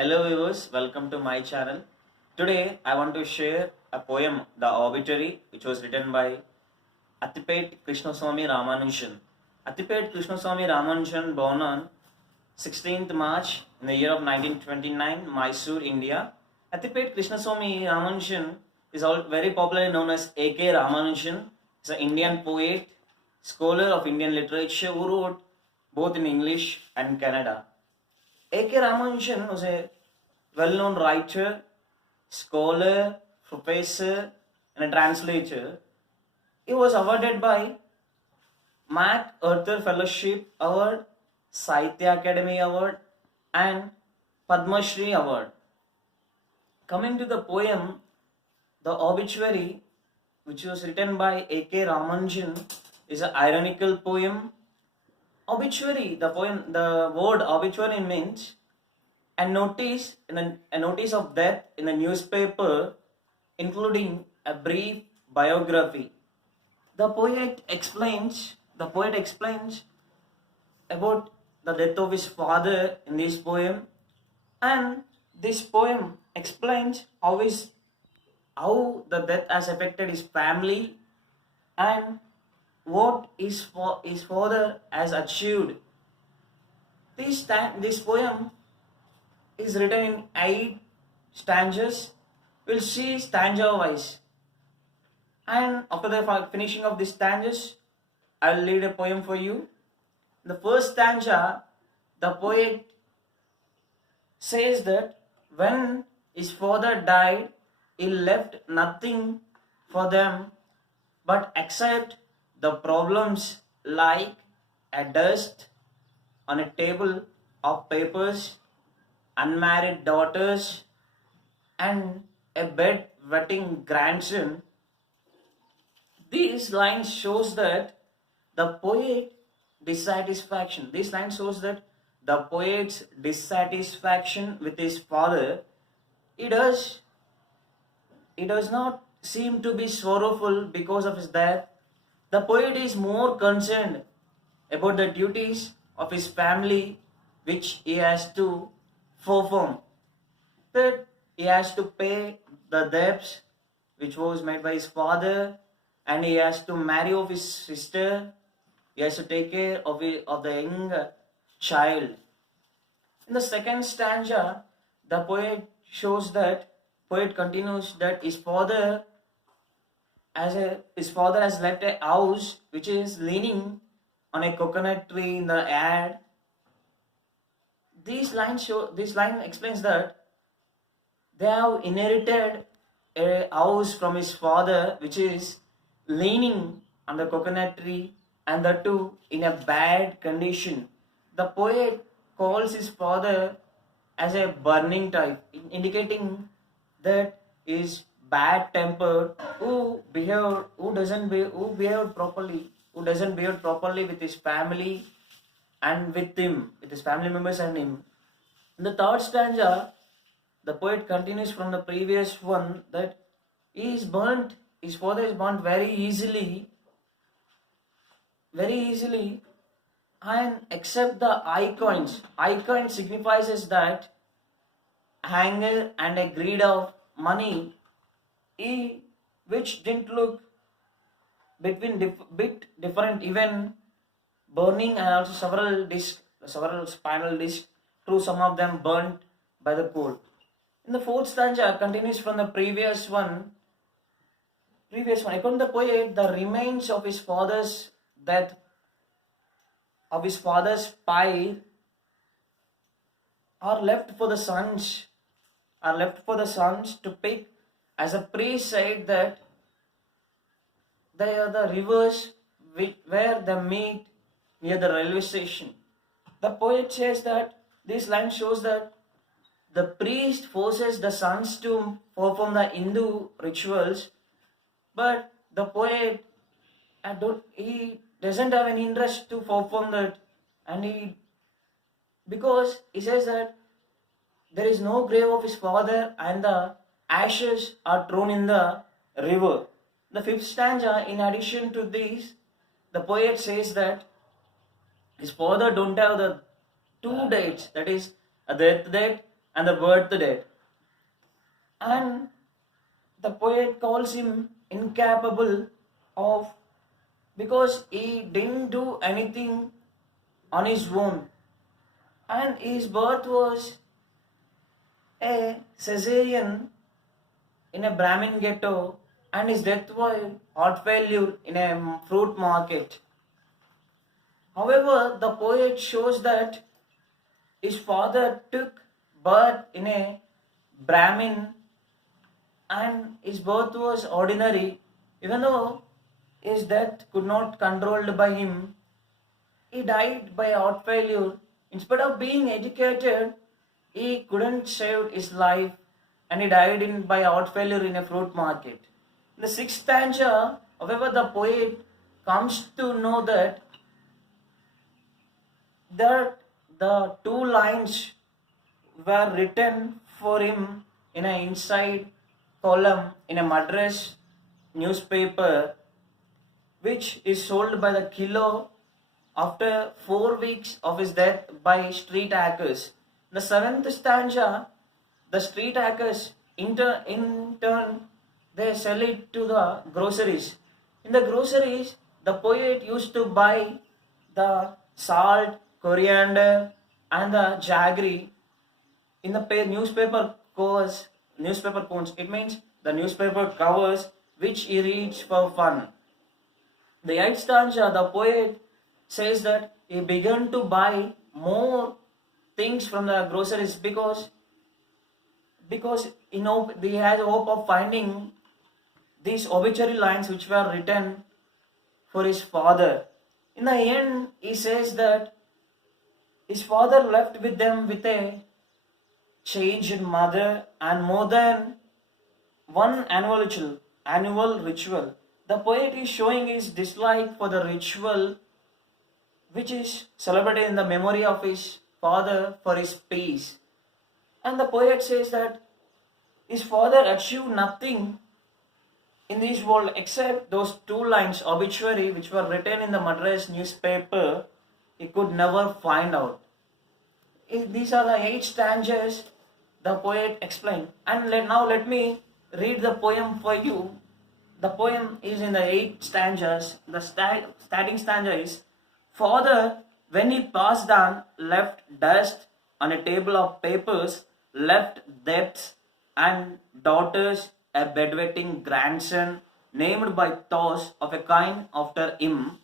Hello viewers, welcome to my channel. Today I want to share a poem, The Obituary, which was written by A.k Ramanujan. A.k Ramanujan born on 16th March in the year of 1929, Mysore, India. A.k Ramanujan is very popularly known as A.k Ramanujan. He's an Indian poet, scholar of Indian literature who wrote both in English and Kannada. A.k Ramanujan was a well-known writer, scholar, professor, and a translator. He was awarded by MacArthur Fellowship Award, Sahitya Academy Award, and Padma Shri Award. Coming to the poem, The Obituary, which was written by A.k Ramanujan, is an ironical poem. Obituary, the word obituary means a notice of death in a newspaper, including a brief biography. The poet explains about the death of his father in this poem, and this poem explains how the death has affected his family and what his father has achieved. This poem is written in 8 stanzas. We'll see stanza wise. And after the finishing of these stanzas, I'll read a poem for you. The first stanza, the poet says that when his father died, he left nothing for them but except the problems like a dust on a table of papers, unmarried daughters, and a bed-wetting grandson. These lines shows that the poet dissatisfaction. This line shows that the poet's dissatisfaction with his father. He does not seem to be sorrowful because of his death. The poet is more concerned about the duties of his family which he has to perform. That he has to pay the debts which was made by his father, and he has to marry off his sister. He has to take care of the young child. In the second stanza, the poet continues that his father has left a house which is leaning on a coconut tree in the yard. This line explains that they have inherited a house from his father which is leaning on the coconut tree, and the two in a bad condition. The poet calls his father as a burning type, indicating that he is bad tempered, who doesn't behave properly with his family and with his family members and him. In the third stanza, the poet continues from the previous one that his father is burnt very easily, and except the eye coins. Eye coin signifies that anger and a greed of money, which didn't look bit different, even burning, and also several spinal discs, through some of them burnt by the coal. In the fourth stanza continues from the previous one. According to the poet, the remains of his father's death, of his father's pyre, are left for the sons to pick, as a priest said that they are the rivers where they meet near the railway station. The poet says that this line shows that the priest forces the sons to perform the Hindu rituals, but the poet he doesn't have any interest to perform that, and because he says that there is no grave of his father and the ashes are thrown in the river. The fifth stanza, in addition to this, the poet says that his father don't have the two dates, that is a death date and the birth dead. And the poet calls him incapable of, because he didn't do anything on his own, and his birth was a Caesarean in a Brahmin ghetto, and his death was heart failure in a fruit market. However, the poet shows that his father took birth in a Brahmin and his birth was ordinary, even though his death could not controlled by him. He died by heart failure. Instead of being educated, he couldn't save his life and he died by heart failure in a fruit market. In the sixth stanza, however, the poet comes to know that the two lines were written for him in an inside column in a Madras newspaper, which is sold by the kilo after 4 weeks of his death by street hackers. The seventh stanza, the street hackers in turn they sell it to the groceries. In the groceries, the poet used to buy the salt, coriander, and the jaggery in the newspaper cones. It means the newspaper covers which he reads for fun. The eighth stanza, the poet says that he began to buy more things from the groceries because he has hope of finding these obituary lines which were written for his father. In the end, he says that his father left with them with a changed mother and more than one annual ritual. The poet is showing his dislike for the ritual which is celebrated in the memory of his father for his peace. And the poet says that his father achieved nothing in this world except those two lines, obituary, which were written in the Madras newspaper, he could never find out. These are the 8 stanzas the poet explained. And now let me read the poem for you. The poem is in the 8 stanzas. The starting stanza is, Father, when he passed on, left dust on a table of papers, left debts and daughters, a bedwetting grandson, named by thoughts of a kind after him.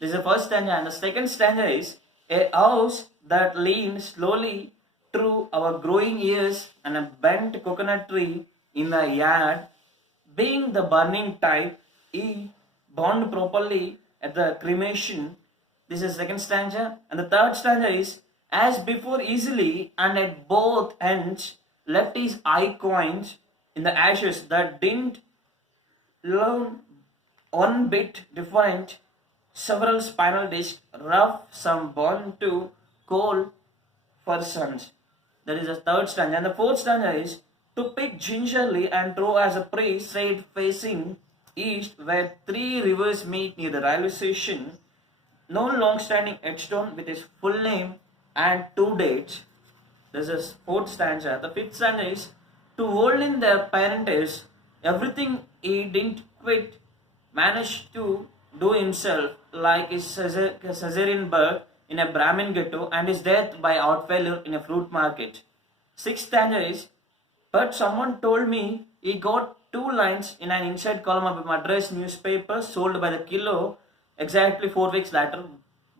This is the first stanza, and the second stanza is, a house that leaned slowly through our growing years and a bent coconut tree in the yard, being the burning type, he burned properly at the cremation. This is the second stanza, and the third stanza is, as before easily and at both ends left his eye coins in the ashes that didn't learn one bit different, several spinal discs, rough, some burned to coal for sons. That is the third stanza. And the fourth stanza is, to pick gingerly and throw as a prey, straight facing east, where 3 rivers meet near the railway station, no long-standing headstone with his full name and 2 dates. This is fourth stanza. The fifth stanza is, to hold in their parentage, everything he didn't quit managed to do himself, like his Caesarean birth in a Brahmin ghetto and his death by heart failure in a fruit market. Sixth stanza is, but someone told me he got 2 lines in an inside column of a Madras newspaper sold by the kilo exactly 4 weeks later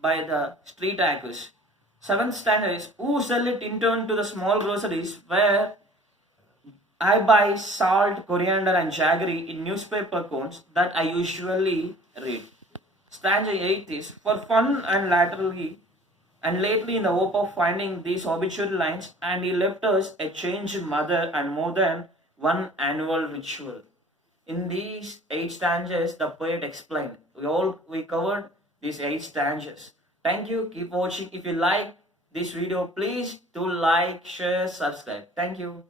by the street hackers. Seventh stanza is, who sell it in turn to the small groceries where I buy salt, coriander and jaggery in newspaper cones that I usually read. Stanza 8 is, for fun and lately in the hope of finding these obituary lines, and he left us a changed mother and more than one annual ritual. In these 8 stanzas, the poet explained. We covered these 8 stanzas. Thank you. Keep watching. If you like this video, please do like, share, subscribe. Thank you.